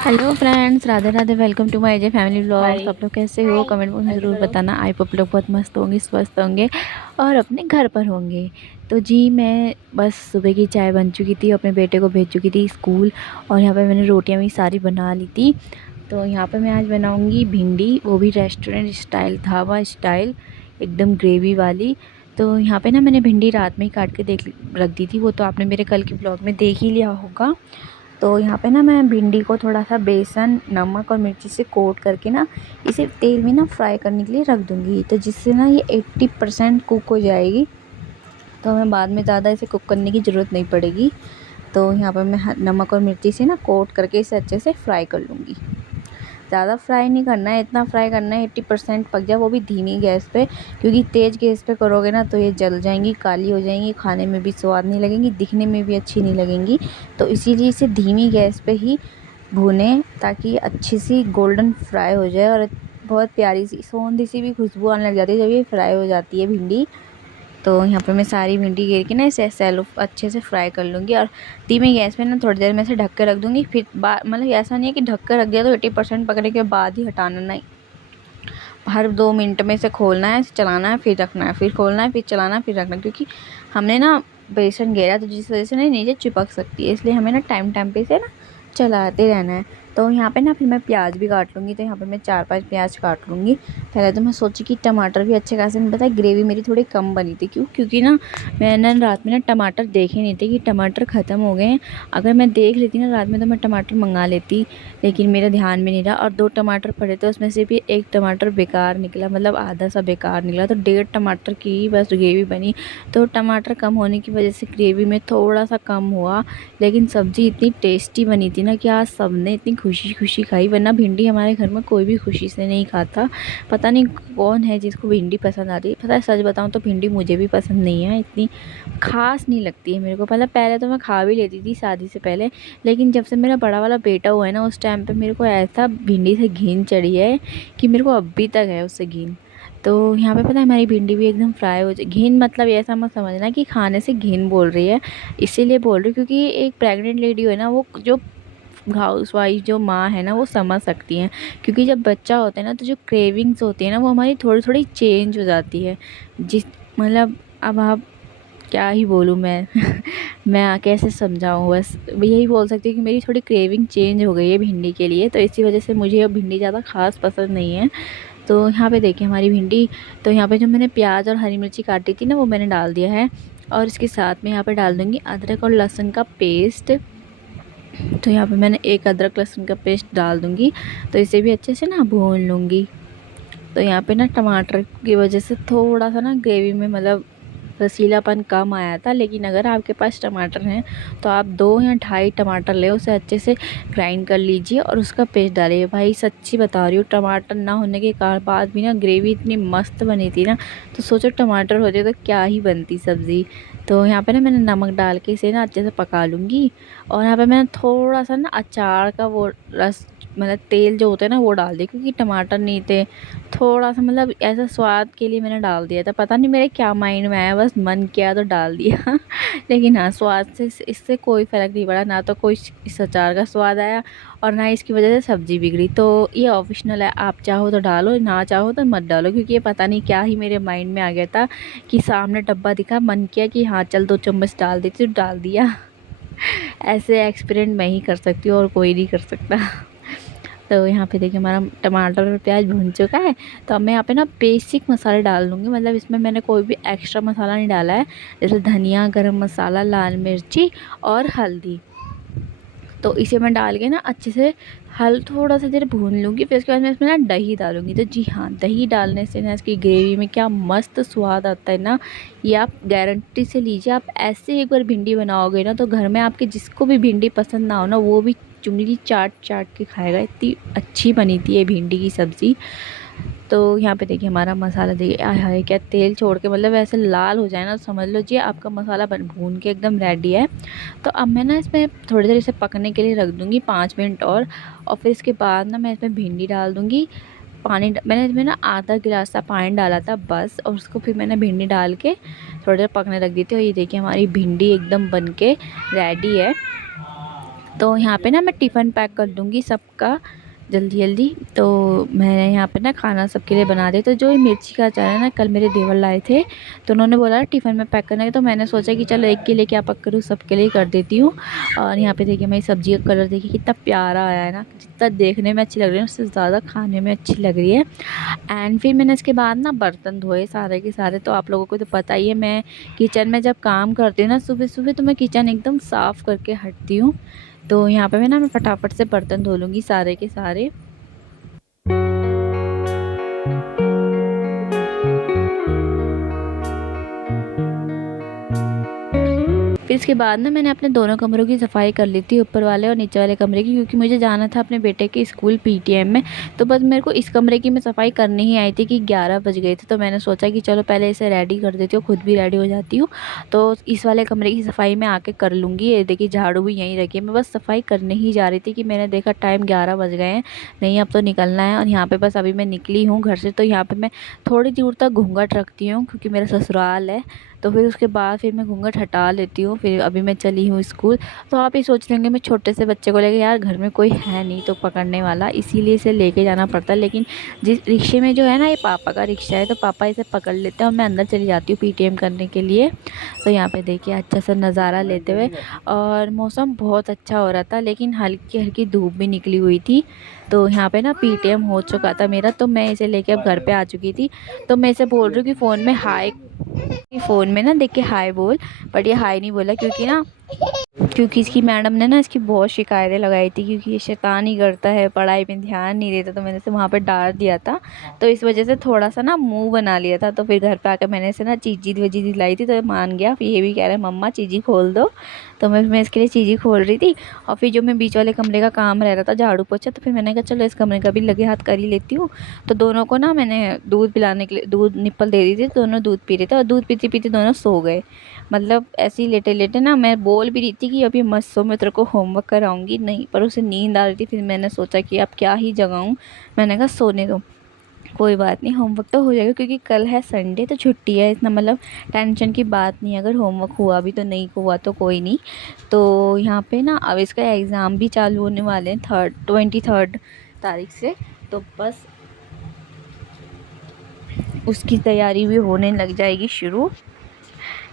Hello friends, Radhe Radhe. Welcome to my J family vlogs. Hi. आप लोग कैसे हो? कमेंट बॉक्स में हाय ज़रूर करो। बताना। आई होप आप लोग बहुत मस्त होंगे, स्वस्थ होंगे और अपने घर पर होंगे। तो जी, मैं बस सुबह की चाय बन चुकी थी, अपने बेटे को भेज चुकी थी स्कूल। और यहाँ पे मैंने रोटियाँ भी सारी बना ली थी। तो यहाँ पे मैं आज बनाऊँगी भिंडी, वो भी रेस्टोरेंट स्टाइल, ढाबा स्टाइल, एकदम ग्रेवी वाली। तो यहाँ पे ना मैंने भिंडी रात में ही काट के देख रख दी थी, वो तो आपने मेरे कल के ब्लॉग में देख ही लिया होगा। तो यहाँ पे ना मैं भिंडी को थोड़ा सा बेसन, नमक और मिर्ची से कोट करके ना इसे तेल में ना फ्राई करने के लिए रख दूँगी, तो जिससे ना ये 80% कुक हो जाएगी। तो हमें बाद में ज़्यादा इसे कुक करने की ज़रूरत नहीं पड़ेगी। तो यहाँ पर मैं नमक और मिर्ची से ना कोट करके इसे अच्छे से फ्राई कर लूँगी। ज़्यादा फ्राई नहीं करना है, इतना फ्राई करना है 80% पक जाए, वो भी धीमी गैस पे। क्योंकि तेज़ गैस पे करोगे ना तो ये जल जाएंगी, काली हो जाएंगी, खाने में भी स्वाद नहीं लगेंगी, दिखने में भी अच्छी नहीं लगेंगी। तो इसीलिए इसे धीमी गैस पे ही भूनें, ताकि अच्छी सी गोल्डन फ्राई हो जाए और बहुत प्यारी सी सौंधी सी भी खुशबू आने लग जाती है जब ये फ्राई हो जाती है भिंडी। तो यहाँ पे मैं सारी भिंडी घेर के ना इसे सैलो अच्छे से फ्राई कर लूँगी और धीमी गैस पे ना थोड़ी देर में इसे ढक के रख दूँगी। फिर मतलब ऐसा नहीं है कि ढक कर रख दिया तो 80% पकने के बाद ही हटाना, नहीं। हर 2 मिनट में इसे खोलना है, चलाना है, फिर रखना है, फिर खोलना है, फिर चलाना है, फिर रखना है। क्योंकि हमने ना बेसन घेरा तो जिस वजह से ना नीचे चिपक सकती है, इसलिए हमें ना टाइम टाइम पे इसे ना चलाते रहना है। तो यहाँ पे ना फिर मैं प्याज भी काट लूँगी। तो यहाँ पे मैं 4-5 प्याज काट लूँगी। पहले तो मैं सोची कि टमाटर भी अच्छे खासे, मैं पता है ग्रेवी मेरी थोड़ी कम बनी थी। क्योंकि ना मैंने रात में ना टमाटर देखे नहीं थे कि टमाटर ख़त्म हो गए हैं। अगर मैं देख लेती ना रात में तो मैं टमाटर मंगा लेती, लेकिन मेरे ध्यान में नहीं रहा। और 2 टमाटर पड़े थे, उसमें से भी 1 टमाटर बेकार निकला, मतलब आधा सा बेकार निकला। तो 1.5 टमाटर की ही बस ग्रेवी बनी। तो टमाटर कम होने की वजह से ग्रेवी में थोड़ा सा कम हुआ, लेकिन सब्ज़ी इतनी टेस्टी बनी थी ना कि आज सबने इतनी खुशी खुशी खाई। वरना भिंडी हमारे घर में कोई भी खुशी से नहीं खाता। पता नहीं कौन है जिसको भिंडी पसंद आती है। पता है, सच बताऊँ तो भिंडी मुझे भी पसंद नहीं है, इतनी खास नहीं लगती है मेरे को। पहले तो मैं खा भी लेती थी शादी से पहले, लेकिन जब से मेरा बड़ा वाला बेटा हुआ है ना, उस टाइम पे मेरे को ऐसा भिंडी से घिन चढ़ी है कि मेरे को अभी तक है उससे घिन। तो यहाँ पे पता है हमारी भिंडी भी एकदम फ्राई हो जाए। घिन मतलब ऐसा मत समझना कि खाने से घिन बोल रही है, इसीलिए बोल रही हूँ क्योंकि एक प्रेग्नेंट लेडी है ना, वो जो हाउस वाइफ जो माँ है ना, वो समझ सकती हैं। क्योंकि जब बच्चा होता है ना तो जो क्रेविंग्स होती है ना, वो हमारी थोड़ी थोड़ी चेंज हो जाती है। जिस मतलब अब आप क्या ही बोलूँ मैं मैं कैसे समझाऊँ, बस यही बोल सकती हूँ कि मेरी थोड़ी क्रेविंग चेंज हो गई है भिंडी के लिए। तो इसी वजह से मुझे अब भिंडी ज़्यादा खास पसंद नहीं है। तो यहाँ पे देखिए हमारी भिंडी। तो यहाँ पे जो मैंने प्याज और हरी मिर्ची काटी थी ना, वो मैंने डाल दिया है। और इसके साथ में यहाँ पे डाल दूँगी अदरक और लहसुन का पेस्ट। तो यहाँ पे मैंने 1 अदरक लहसुन का पेस्ट डाल दूँगी। तो इसे भी अच्छे से ना भून लूँगी। तो यहाँ पे ना टमाटर की वजह से थोड़ा सा ना ग्रेवी में मतलब रसीलापन कम आया था। लेकिन अगर आपके पास टमाटर हैं तो आप 2 या ढाई टमाटर ले, उसे अच्छे से ग्राइंड कर लीजिए और उसका पेस्ट डालिए। भाई सच्ची बता रही हूँ, टमाटर ना होने के कारण बाद भी ना ग्रेवी इतनी मस्त बनी थी ना। तो सोचो टमाटर होते तो क्या ही बनती सब्ज़ी। तो यहाँ पे ना मैंने नमक डाल के इसे ना अच्छे से पका लूँगी। और यहाँ पे मैंने थोड़ा सा ना अचार का वो रस, मतलब तेल जो होता है ना, वो डाल दिया। क्योंकि टमाटर नहीं थे, थोड़ा सा मतलब ऐसा स्वाद के लिए मैंने डाल दिया था। पता नहीं मेरे क्या माइंड में आया, बस मन किया तो डाल दिया लेकिन हाँ, स्वाद से इससे कोई फ़र्क नहीं पड़ा। ना तो कोई इस अचार का स्वाद आया और ना इसकी वजह से सब्ज़ी बिगड़ी। तो ये ऑप्शनल है, आप चाहो तो डालो, ना चाहो तो मत डालो। क्योंकि ये पता नहीं क्या ही मेरे माइंड में आ गया था कि सामने डब्बा दिखा, मन किया कि हाँ चल 2 चम्मच डाल देती, तो डाल दिया ऐसे एक्सपेरिमेंट मैं ही कर सकती हूँ और कोई नहीं कर सकता तो यहाँ पे देखिए हमारा टमाटर और प्याज भून चुका है। तो अब मैं यहाँ पे ना बेसिक मसाले डाल दूँगी। मतलब इसमें मैंने कोई भी एक्स्ट्रा मसाला नहीं डाला है, जैसे धनिया, गरम मसाला, लाल मिर्ची और हल्दी। तो इसे मैं डाल के ना अच्छे से थोड़ा सा देर भून लूँगी। फिर उसके बाद मैं इसमें ना दही डालूँगी। तो जी हाँ, दही डालने से ना इसकी ग्रेवी में क्या मस्त स्वाद आता है ना, ये आप गारंटी से लीजिए। आप ऐसे एक बार भिंडी बनाओगे ना तो घर में आपके जिसको भी भिंडी पसंद ना हो ना, वो भी चुंगली चाट चाट के खाएगा। इतनी अच्छी बनी थी ये भिंडी की सब्ज़ी। तो यहाँ पे देखिए हमारा मसाला, देखिए आय हाय क्या तेल छोड़ के, मतलब ऐसे लाल हो जाए ना तो समझ लो जी आपका मसाला बन भून के एकदम रेडी है। तो अब मैं ना इसमें थोड़ी देर इसे पकने के लिए रख दूँगी, 5 मिनट और फिर इसके बाद ना मैं इसमें भिंडी डाल दूँगी। मैंने इसमें ना आधा गिलास सा पानी डाला था बस, और उसको फिर मैंने भिंडी डाल के थोड़ी देर पकने रख दी थी। और ये देखिए हमारी भिंडी एकदम बन के रेडी है। तो यहाँ पे ना मैं टिफ़िन पैक कर दूँगी सबका जल्दी जल्दी। तो मैंने यहाँ पे ना खाना सबके लिए बना दिया। तो जो ये मिर्ची का अचार है ना, कल मेरे देवर लाए थे, तो उन्होंने बोला टिफ़िन में पैक करना है, तो मैंने सोचा कि चलो एक के लिए क्या पैक करूँ, सबके लिए कर देती हूँ। और यहाँ पे देखिए मेरी सब्ज़ी का कलर देखिए कितना प्यारा आया है ना, जितना देखने में अच्छी लग रही है उससे ज़्यादा खाने में अच्छी लग रही है। एंड फिर मैंने इसके बाद ना बर्तन धोए सारे के सारे। तो आप लोगों को तो पता ही है, मैं किचन में जब काम करती हूँ ना सुबह-सुबह, तो मैं किचन एकदम साफ़ करके हटती हूँ। तो यहाँ पे मैं फटाफट से बर्तन धो लूँगी सारे के सारे। फिर इसके बाद ना मैंने अपने दोनों कमरों की सफाई कर ली थी, ऊपर वाले और नीचे वाले कमरे की, क्योंकि मुझे जाना था अपने बेटे के स्कूल पीटीएम में। तो बस मेरे को इस कमरे की मैं सफाई करनी ही आई थी कि 11 बज गए थे। तो मैंने सोचा कि चलो पहले इसे रेडी कर देती हूँ, खुद भी रेडी हो जाती हूँ। तो इस वाले कमरे की सफाई मैं आके कर लूँगी। ये देखिए झाड़ू भी यहीं रखी है, मैं बस सफाई करने ही जा रही थी कि मैंने देखा टाइम 11 बज गए हैं, नहीं अब तो निकलना है। और यहाँ पर बस अभी मैं निकली हूँ घर से। तो यहाँ पर मैं थोड़ी दूर तक घूँघट रखती हूँ क्योंकि मेरा ससुराल है। तो फिर उसके बाद फिर मैं घूँघट हटा लेती हूँ। फिर अभी मैं चली हूँ स्कूल। तो आप ये सोच रहे होंगे मैं छोटे से बच्चे को लेके, यार घर में कोई है नहीं तो पकड़ने वाला, इसीलिए इसे लेके जाना पड़ता है। लेकिन जिस रिक्शे में जो है ना, ये पापा का रिक्शा है, तो पापा इसे पकड़ लेते हैं और मैं अंदर चली जाती हूँ पीटीएम करने के लिए। तो यहाँ पे देखिए अच्छा सा नज़ारा लेते हुए, और मौसम बहुत अच्छा हो रहा था, लेकिन हल्की हल्की धूप भी निकली हुई थी। तो यहाँ पे ना पीटीएम हो चुका था मेरा, तो मैं इसे लेके अब घर पे आ चुकी थी। तो मैं इसे बोल रही हूँ कि फ़ोन में ना देख के हाय बोल, बट ये हाय नहीं बोला, क्योंकि इसकी मैडम ने ना इसकी बहुत शिकायतें लगाई थी, क्योंकि ये शैतानी करता है, पढ़ाई में ध्यान नहीं देता। तो मैंने इसे वहाँ पे डांट दिया था, तो इस वजह से थोड़ा सा ना मुंह बना लिया था। तो फिर घर पे आकर मैंने इसे ना चीज़ी वजीज़ी दिलाई थी, तो ये मान गया। फिर ये भी कह रहा है मम्मा चीज़ी खोल दो। तो मैं इसके लिए चीज़ी खोल रही थी। और फिर जो मैं बीच वाले कमरे का काम रह रहा था झाड़ू पोछा, तो फिर मैंने कहा चलो इस कमरे का भी लगे हाथ कर ही लेती हूँ। तो दोनों को ना मैंने दूध पिलाने के लिए दूध निप्पल दे दी थी, दोनों दूध पी रहे थे, और दूध पीते पीते दोनों सो गए। मतलब ऐसे ही लेटे लेटे ना, मैं बोल भी रही थी कि अभी मत सो, मैं तेरे को होमवर्क कराऊंगी, नहीं, पर उसे नींद आ रही थी। फिर मैंने सोचा कि अब क्या ही जगाऊं, मैंने कहा सोने दो, कोई बात नहीं, होमवर्क तो हो जाएगा, क्योंकि कल है संडे तो छुट्टी है, इतना मतलब टेंशन की बात नहीं है। अगर होमवर्क हुआ भी तो नहीं हुआ तो कोई नहीं। तो यहाँ पे ना अब इसका एग्ज़ाम भी चालू होने वाले हैं 23 तारीख से। तो बस उसकी तैयारी भी होने लग जाएगी शुरू।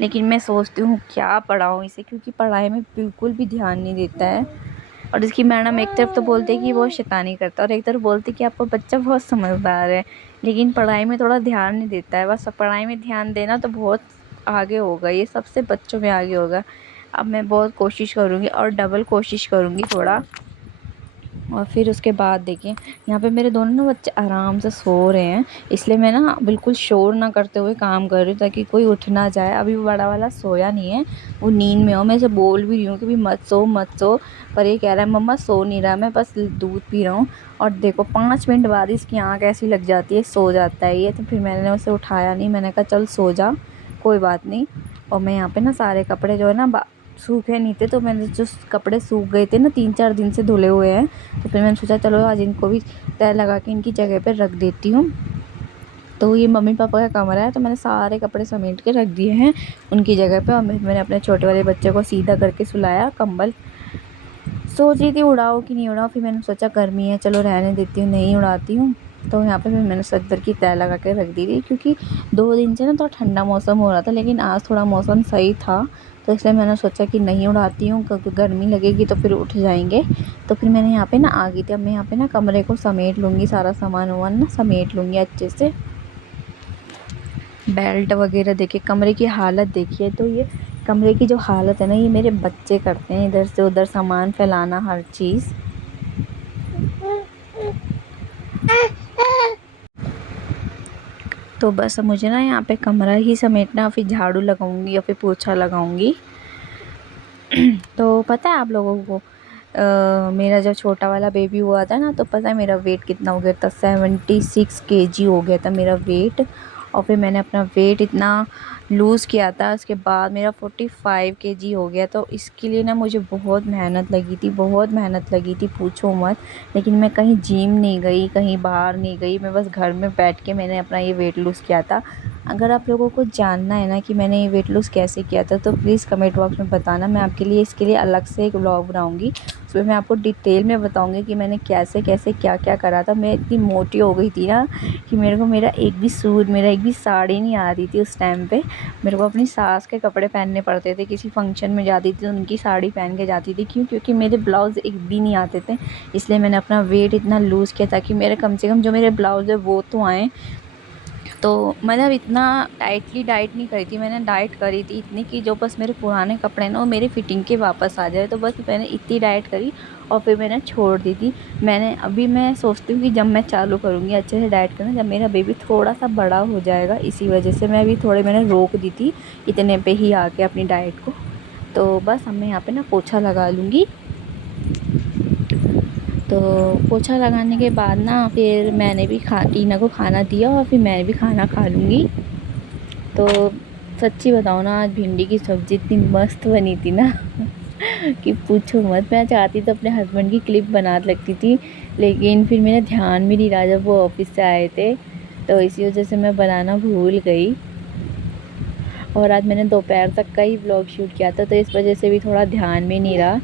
लेकिन मैं सोचती हूँ क्या पढ़ाऊँ इसे, क्योंकि पढ़ाई में बिल्कुल भी ध्यान नहीं देता है। और इसकी मैडम एक तरफ तो बोलती है कि वो शैतानी करता है, और एक तरफ बोलती है कि आपका बच्चा बहुत समझदार है, लेकिन पढ़ाई में थोड़ा ध्यान नहीं देता है। बस पढ़ाई में ध्यान देना तो बहुत आगे होगा, ये सबसे बच्चों में आगे होगा। अब मैं बहुत कोशिश करूँगी और डबल कोशिश करूँगी थोड़ा। और फिर उसके बाद देखिए यहाँ पे मेरे दोनों ना बच्चे आराम से सो रहे हैं, इसलिए मैं ना बिल्कुल शोर ना करते हुए काम कर रही हूँ, ताकि कोई उठ ना जाए। अभी वो बड़ा वाला सोया नहीं है, वो नींद में हो। मैं इसे बोल भी रही हूँ कि भी मत सो मत सो, पर ये कह रहा है मम्मा सो नहीं रहा, मैं बस दूध पी रहा हूँ। और देखो 5 मिनट बाद इसकी आँख ऐसी लग जाती है, सो जाता है ये। तो फिर मैंने उसे उठाया नहीं, मैंने कहा चल सो जा, कोई बात नहीं। और मैं यहाँ पे ना सारे कपड़े जो है ना सूखे नहीं थे, तो मैंने जो कपड़े सूख गए थे ना 3-4 दिन से धुले हुए हैं, तो फिर मैंने सोचा चलो आज इनको भी तय लगा के इनकी जगह पे रख देती हूँ। तो ये मम्मी पापा का कमरा है, तो मैंने सारे कपड़े समेट के रख दिए हैं उनकी जगह पे। और मैंने अपने छोटे वाले बच्चे को सीधा करके सुलाया, कंबल सोच रही थी उड़ाओ कि नहीं उड़ाओ, फिर मैंने सोचा गर्मी है चलो रहने देती हूँ, नहीं उड़ाती हूँ। तो यहाँ पे फिर मैंने सदर की तय लगा के रख दी थी, क्योंकि 2 दिन से ना थोड़ा ठंडा मौसम हो रहा था, लेकिन आज थोड़ा मौसम सही था। तो इसलिए मैंने सोचा कि नहीं उड़ाती हूँ, क्योंकि गर्मी लगेगी तो फिर उठ जाएंगे। तो फिर मैंने यहाँ पे ना आ गई थी। अब मैं यहाँ पे ना कमरे को समेट लूँगी, सारा सामान वामान ना समेट लूँगी अच्छे से। बेल्ट वगैरह देखिए, कमरे की हालत देखिए। तो ये कमरे की जो हालत है ना, ये मेरे बच्चे करते हैं, इधर से उधर सामान फैलाना हर चीज़। तो बस मुझे ना यहाँ पे कमरा ही समेटना, फिर झाड़ू लगाऊंगी या फिर पोछा लगाऊंगी। तो पता है आप लोगों को मेरा जब छोटा वाला बेबी हुआ था ना, तो पता है मेरा वेट कितना हो गया था, 76 केजी हो गया था मेरा वेट। और फिर मैंने अपना वेट इतना लूज़ किया था, उसके बाद मेरा 45 केजी हो गया। तो इसके लिए ना मुझे बहुत मेहनत लगी थी, बहुत मेहनत लगी थी, पूछो मत। लेकिन मैं कहीं जिम नहीं गई, कहीं बाहर नहीं गई, मैं बस घर में बैठ के मैंने अपना ये वेट लूज़ किया था। अगर आप लोगों को जानना है ना कि मैंने ये वेट लूज़ कैसे किया था, तो प्लीज़ कमेंट बॉक्स में बताना। मैं आपके लिए इसके लिए अलग से एक व्लॉग बनाऊँगी, उसमें मैं आपको डिटेल में बताऊँगी कि मैंने कैसे-कैसे क्या-क्या करा था। मैं इतनी मोटी हो गई थी ना कि मेरा एक भी सूट, मेरा एक भी साड़ी नहीं आ रही थी उस टाइम पे। मेरे को अपनी सास के कपड़े पहनने पड़ते थे, किसी फंक्शन में जाती थी तो उनकी साड़ी पहन के जाती थी। क्यों? क्योंकि मेरे ब्लाउज़ एक भी नहीं आते थे, इसलिए मैंने अपना वेट इतना लूज़ किया ताकि मेरे कम से कम जो मेरे ब्लाउज़ है वो तो आएँ। तो मतलब इतना टाइटली डाइट नहीं करी थी मैंने, डाइट करी थी इतनी कि जो बस मेरे पुराने कपड़े हैं ना वो मेरी फ़िटिंग के वापस आ जाए, तो बस मैंने इतनी डाइट करी और फिर मैंने छोड़ दी थी। अभी मैं सोचती हूँ कि जब मैं चालू करूँगी अच्छे से डाइट करना, जब मेरा बेबी थोड़ा-सा बड़ा हो जाएगा, इसी वजह से मैं अभी थोड़े मैंने रोक दी थी, इतने पे ही आके अपनी डाइट को। तो बस अब मैं यहाँ पे ना पोछा लगा लूँगी। तो पोछा लगाने के बाद ना फिर मैंने भी टीना को खाना दिया और फिर मैं भी खाना खा लूँगी। तो सच्ची बताऊँ ना, आज भिंडी की सब्ज़ी इतनी मस्त बनी थी ना कि पूछो मत। मैं चाहती तो अपने हस्बैंड की क्लिप बना लगती थी, लेकिन फिर मेरा ध्यान भी नहीं रहा जब वो ऑफ़िस से आए थे, तो इसी वजह से मैं बनाना भूल गई। और आज मैंने दोपहर तक का ही व्लॉग शूट किया था, तो इस वजह से भी थोड़ा ध्यान में नहीं रहा।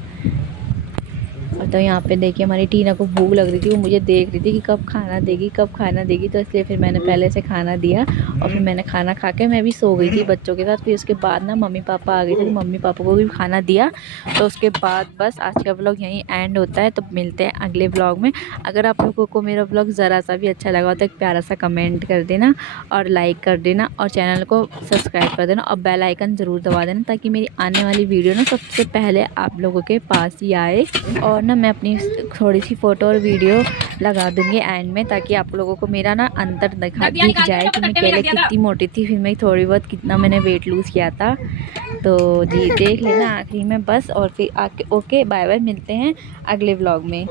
और तो यहाँ पे देखिए हमारी टीना को भूख लग रही थी, वो मुझे देख रही थी कि कब खाना देगी, कब खाना देगी, तो इसलिए फिर मैंने पहले से खाना दिया और फिर मैंने खाना खा के मैं भी सो गई थी बच्चों के साथ। फिर उसके बाद ना मम्मी पापा आ गए थे, तो मम्मी पापा को भी खाना दिया। तो उसके बाद बस आज का व्लॉग यहीं एंड होता है, तो मिलते हैं अगले व्लॉग में। अगर आप लोगों को मेरा व्लॉग ज़रा सा भी अच्छा लगा हो तो एक प्यारा सा कमेंट कर देना और लाइक कर देना और चैनल को सब्सक्राइब कर देना और बेल आइकन ज़रूर दबा देना, ताकि मेरी आने वाली वीडियो ना सबसे पहले आप लोगों के पास ही आए। और ना मैं अपनी थोड़ी सी फ़ोटो और वीडियो लगा दूँगी एंड में, ताकि आप लोगों को मेरा ना अंतर दिख जाए कि मैं पहले कितनी मोटी थी, फिर मैं थोड़ी बहुत कितना मैंने वेट लूज़ किया था। तो जी देख लेना आखिरी में बस, और फिर आके ओके बाय बाय, मिलते हैं अगले व्लॉग में।